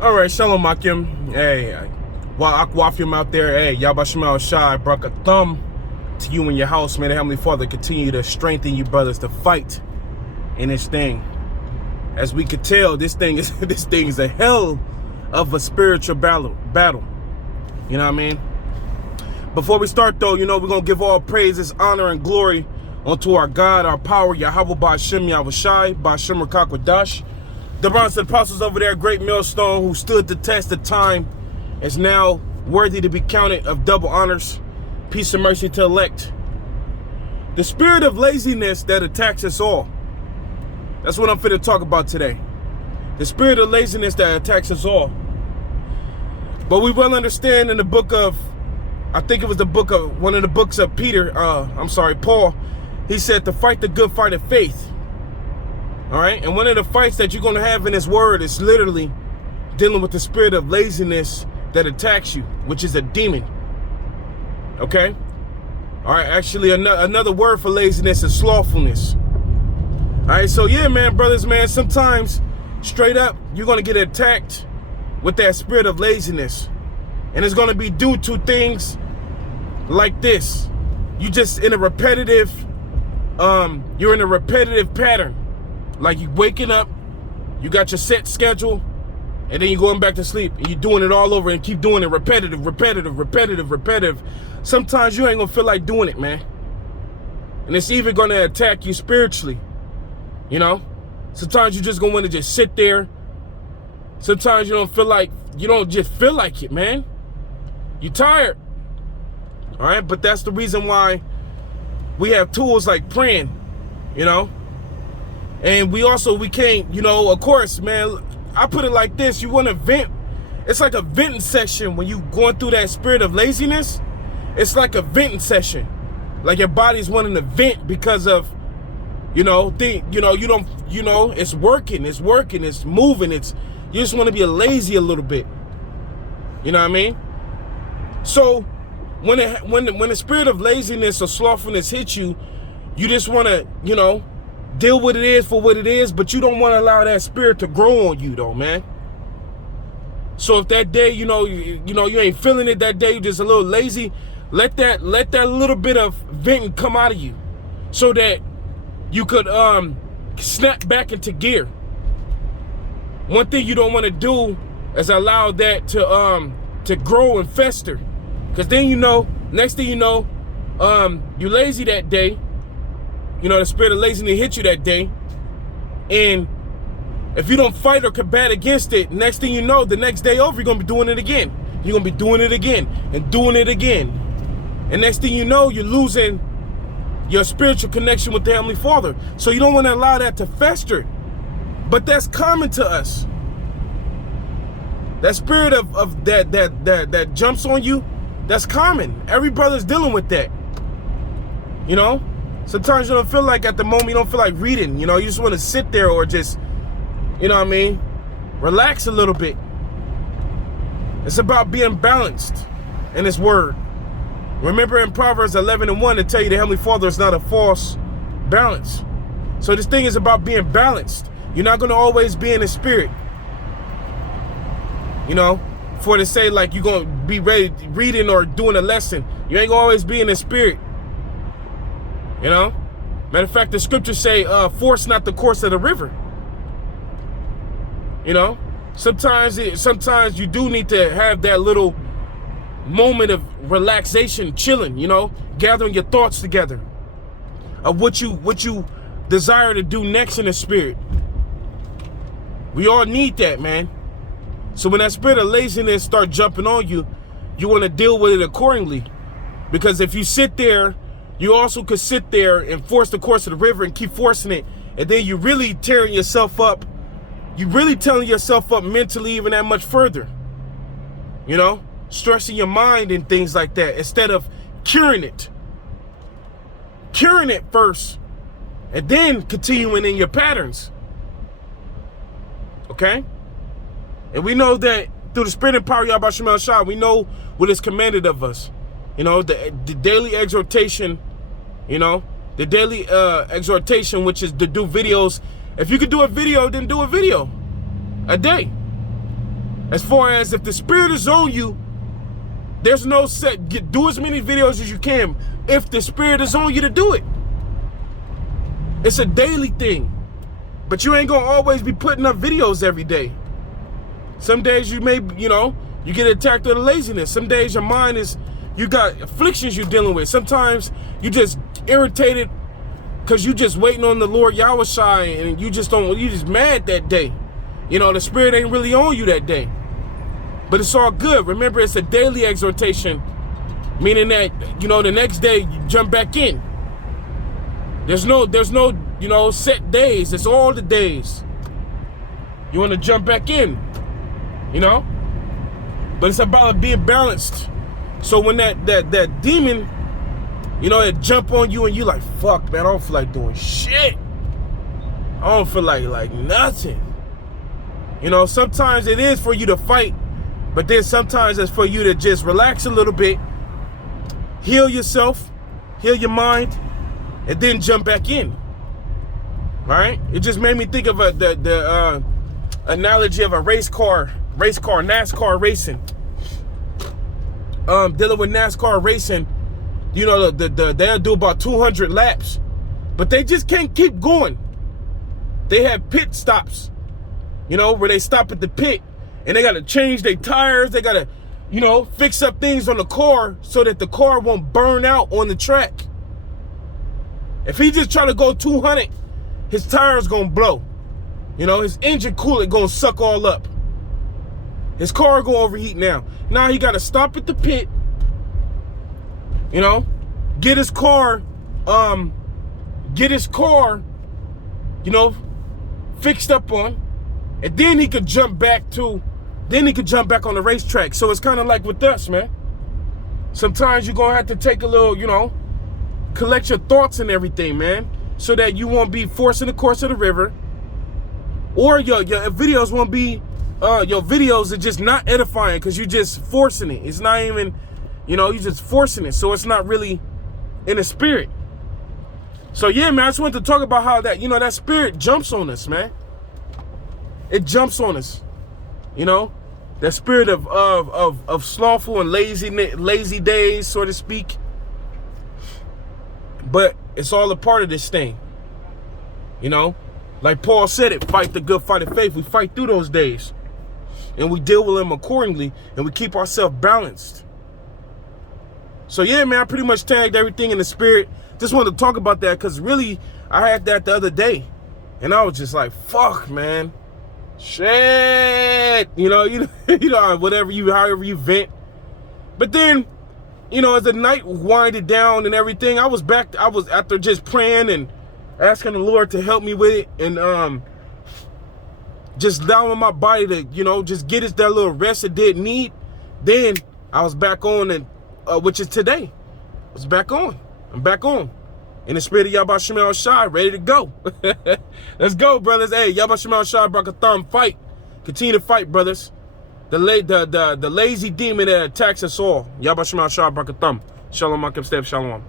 All right, Shalom Akim. Hey, Wafim out there. Hey, Yabashima Shai, brought a thumb to you and your house. May the Heavenly Father continue to strengthen you brothers to fight in this thing. As we could tell, this thing is a hell of a spiritual battle. You know what I mean? Before we start though, we're gonna give all praises, honor, and glory unto our God, our power, Yahweh Ba'Shem Yahushai, Ba'Shem Rakakwadash. The bronze apostles over there, great millstone, who stood the test of time, is now worthy to be counted of double honors. Peace and mercy to elect. The spirit of laziness that attacks us all. That's what I'm finna talk about today. The spirit of laziness that attacks us all. But we will understand in the book of, I think it was one of the books of Paul. He said to fight the good fight of faith. All right, and one of the fights that you're going to have in this word is literally dealing with the spirit of laziness that attacks you, which is a demon. Okay? All right, actually another word for laziness is slothfulness. All right, so yeah, man, brothers, man, sometimes straight up, you're going to get attacked with that spirit of laziness. And it's going to be due to things like this. You're in a repetitive pattern. Like you waking up, you got your set schedule, and then you're going back to sleep, and you're doing it all over and keep doing it repetitive. Sometimes you ain't gonna feel like doing it, man. And it's even gonna attack you spiritually. Sometimes you just gonna want to just sit there. Sometimes you don't just feel like it, man. You're tired. All right, but that's the reason why we have tools like praying, And we can't, of course, man, I put it like this. You want to vent. It's like a venting session when you going through that spirit of laziness. It's like a venting session. Like your body's wanting to vent because of, it's working, it's moving. You just want to be lazy a little bit. You know what I mean? So when the spirit of laziness or slothfulness hits you, you just want to, deal with it for what it is, but you don't want to allow that spirit to grow on you though, man. So if that day, you ain't feeling it that day, you're just a little lazy, let that little bit of venting come out of you so that you could snap back into gear. One thing you don't want to do is allow that to grow and fester. Because then next thing you know, you're lazy that day. The spirit of laziness hit you that day. And if you don't fight or combat against it, next thing you know, the next day over, you're going to be doing it again. You're going to be doing it again and doing it again. And next thing you know, you're losing your spiritual connection with the Heavenly Father. So you don't want to allow that to fester. But that's common to us. That spirit of that jumps on you, that's common. Every brother's dealing with that. Sometimes you don't feel like at the moment, you don't feel like reading. You just want to sit there or just, relax a little bit. It's about being balanced in this word. Remember in Proverbs 11:1 to tell you the Heavenly Father is not a false balance. So this thing is about being balanced. You're not going to always be in the spirit. For to say like you're going to be ready reading or doing a lesson. You ain't going to always be in the spirit. Matter of fact, the scriptures say, force not the course of the river. Sometimes you do need to have that little moment of relaxation, chilling, gathering your thoughts together of what you desire to do next in the spirit. We all need that, man. So when that spirit of laziness start jumping on you, you want to deal with it accordingly. Because if you sit there, you also could sit there and force the course of the river and keep forcing it. And then you're really tearing yourself up. You're really telling yourself up mentally even that much further. Stressing your mind and things like that instead of curing it. Curing it first and then continuing in your patterns. Okay? And we know that through the spirit and power of Yahweh Shema Shah, we know what is commanded of us. The daily exhortation, the daily exhortation, which is to do videos. If you could do a video, then do a video a day. As far as if the spirit is on you, there's no set. Do as many videos as you can if the spirit is on you to do it. It's a daily thing. But you ain't gonna always be putting up videos every day. Some days you may, you get attacked with laziness. Some days your mind is, you got afflictions you're dealing with. Sometimes you just irritated because you just waiting on the Lord Yahushua and you just mad that day. The spirit ain't really on you that day. But it's all good. Remember, it's a daily exhortation, meaning that, the next day you jump back in. There's no, set days. It's all the days. You want to jump back in, But it's about being balanced. So when that demon, it jump on you and you like, fuck, man, I don't feel like doing shit. I don't feel like nothing. Sometimes it is for you to fight, but then sometimes it's for you to just relax a little bit, heal yourself, heal your mind, and then jump back in. All right? It just made me think of the analogy of a race car, NASCAR racing. Dealing with NASCAR racing, they'll do about 200 laps, but they just can't keep going. They have pit stops, where they stop at the pit and they got to change their tires. They got to, fix up things on the car so that the car won't burn out on the track. If he just try to go 200, his tire's going to blow. His engine coolant going to suck all up. His car going to overheat now. Now he got to stop at the pit, get his car, fixed up on, and then he could jump back on the racetrack. So it's kind of like with us, man. Sometimes you're going to have to take a little, collect your thoughts and everything, man, so that you won't be forcing the course of the river, or your videos won't be, your videos are just not edifying because you're just forcing it. It's not even, you're just forcing it. So it's not really in the spirit. So yeah, man, I just wanted to talk about how that, that spirit jumps on us, man. It jumps on us, that spirit of slothful and lazy days, so to speak. But it's all a part of this thing, like Paul said it, fight the good fight of faith. We fight through those days and we deal with them accordingly and we keep ourselves balanced. So yeah, man, I pretty much tagged everything in the spirit. Just wanted to talk about that because really I had that the other day and I was just like, fuck, man. Shit, whatever however you vent. But then, as the night winded down and everything, I was after just praying and asking the Lord to help me with it and just allowing my body to, just get us that little rest it did need. Then I was back on, and which is today. I was back on. I'm back on. In the spirit of Yahweh Shemel Shai, ready to go. Let's go, brothers. Hey, Yahweh Shemel Shai, Brakatham, fight. Continue to fight, brothers. The lazy demon that attacks us all. Yahweh Shemel Shai, Brakatham. Shalom, Akim Step, Shalom.